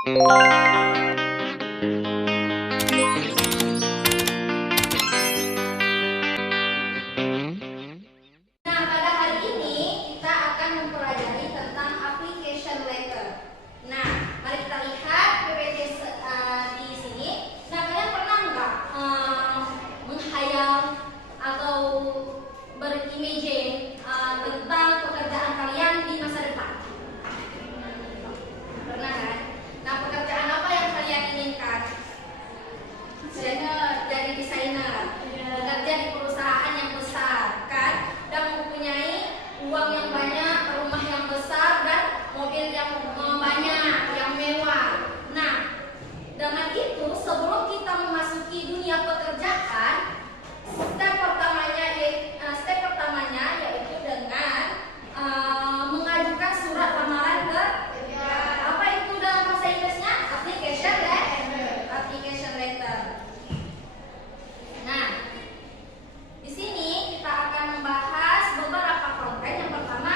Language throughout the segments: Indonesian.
Nah, pada hari ini kita akan mempelajari tentang application letter. Nah, mari kita lihat PPT di sini. Nah, kalian pernah nggak menghayal atau berimagine tentang pekerjaan kalian di masa depan? Pernah kan? Nah, pekerjaan apa yang kalian inginkan? Jadi desainer, bekerja di perusahaan yang besar, kan? Dan mempunyai uang yang banyak, rumah yang besar, dan mobil yang banyak, yang mewah. Nah, dengan itu sebelum kita memasuki dunia pekerjaan, step pertamanya yaitu dengan mengajukan surat lamaran ke apa itu dalam bahasa Inggrisnya? Application letter. Nah, di sini kita akan membahas beberapa konten. Yang pertama,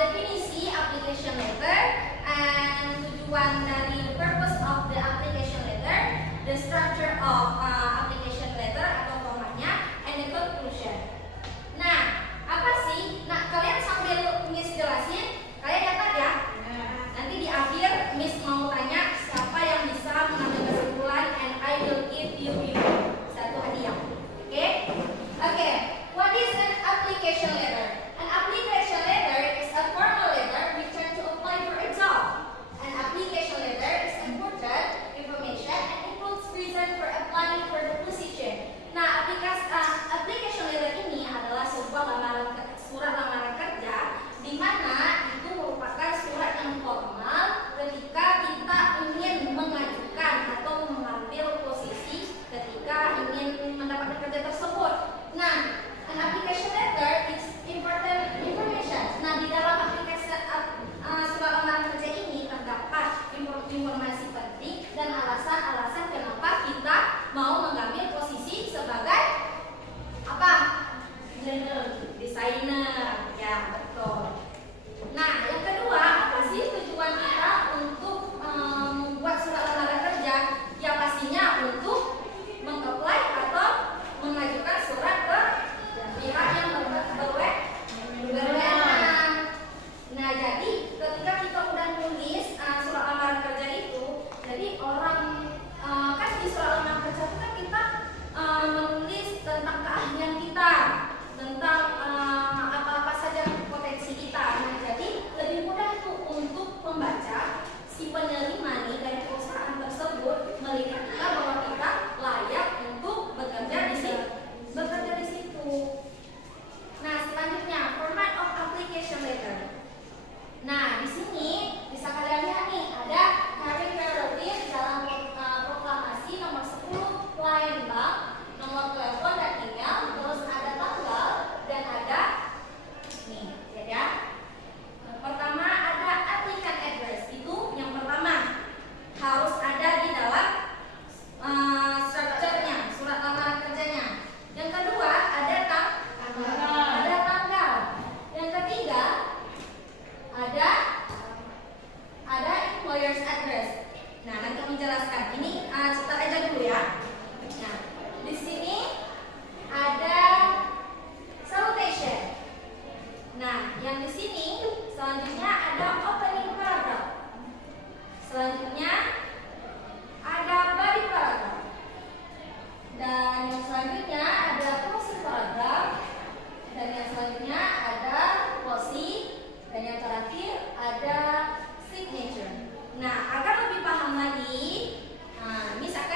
definisi application letter, and tujuan dari the purpose of the application letter, the structure of application letter atau formatnya, and the conclusion. Nah, apa sih? Nah, kalian sambil Miss jelasin, kalian catat ya. Nanti di akhir Miss mau tanya siapa yang bisa mengambil kesimpulan, and I will give you satu hadiah. Oke? Oke. What is an application letter? An application letter is a formal letter written to apply for a job. An application letter is important information and includes reason for applying for the position. Nah, application letter ini adalah sebuah surat lamaran kerja, di mana itu merupakan surat yang formal ketika kita ingin mengajukan atau mengambil posisi ketika ingin mendapatkan kerja tersebut. Nah, an application letter is important information. Nah, di dalam aplikasi surat lamaran kerja ini terdapat informasi penting dan alasan-alasan kenapa kita mau mengambil posisi sebagai apa? Desainer. Ya, betul. Nah, yang kedua, apa sih tujuan kita untuk membuat surat lamaran kerja? Ya, pastinya untuk meng-apply atau mengajukan surat ke pihak yang berwenang. Nah, jadi ketika kita udah nulis surat lamaran kerja itu, jadi orang kan di surat lamaran kerja itu kan kita menulis tentang keahlian kita, tentang apa-apa saja potensi kita. Nah, jadi lebih mudah tuh untuk membaca si penerima nih dari perusahaan tersebut melihat kita bahwa kita layak untuk bekerja di situ. Nah, selanjutnya format of application letter. Nah, di sini bisa kalian lihat nih ada career relative dalam proklamasi nomor 10 klien bank, nomor telepon dan email, terus ada tanggal dan ada nih, lihat ya. Pertama ada applicant address, itu yang pertama harus ada di dalam structure-nya, surat lamaran kerjanya. Yang kedua ada tanggal. Yang ketiga ada employer's address. Nah, nanti menjelaskan. Ini cetak aja dulu ya. Nah, di sini ada salutation. Nah, yang di sini selanjutnya ada opening paragraph. Selanjutnya ada body paragraph. Dan yang selanjutnya ada closing paragraph. Dan yang selanjutnya ada closing. Dan yang terakhir ada signature. Nah, agar lebih paham lagi, Miss akan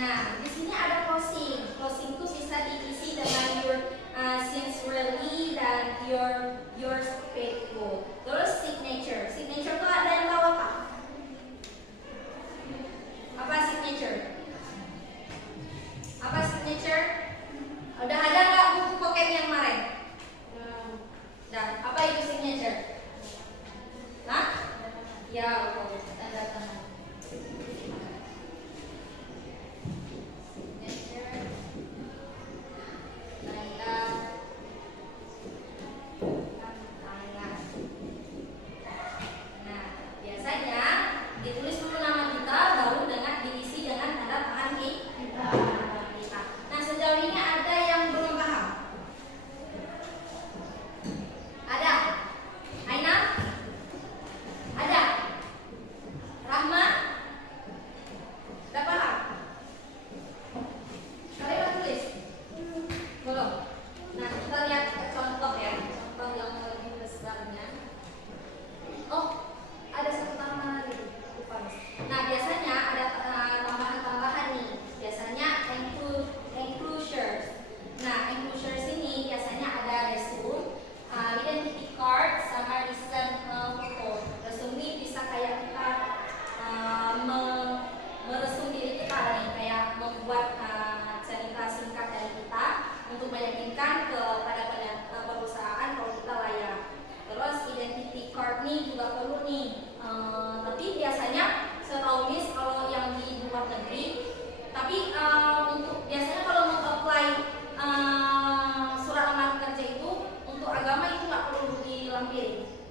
Nah, di sini ada closing. Closing itu bisa diisi dengan your sincerely dan your faithful. Terus signature. Signature itu ada yang tahu apa? Apa signature? Apa signature? Udah ada nggak buku pocket yang kemarin? Udah. Apa itu signature? Hah? Ya, tanda tangan.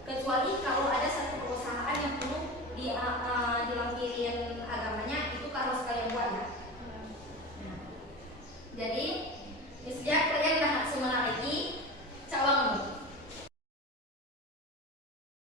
Kecuali kalau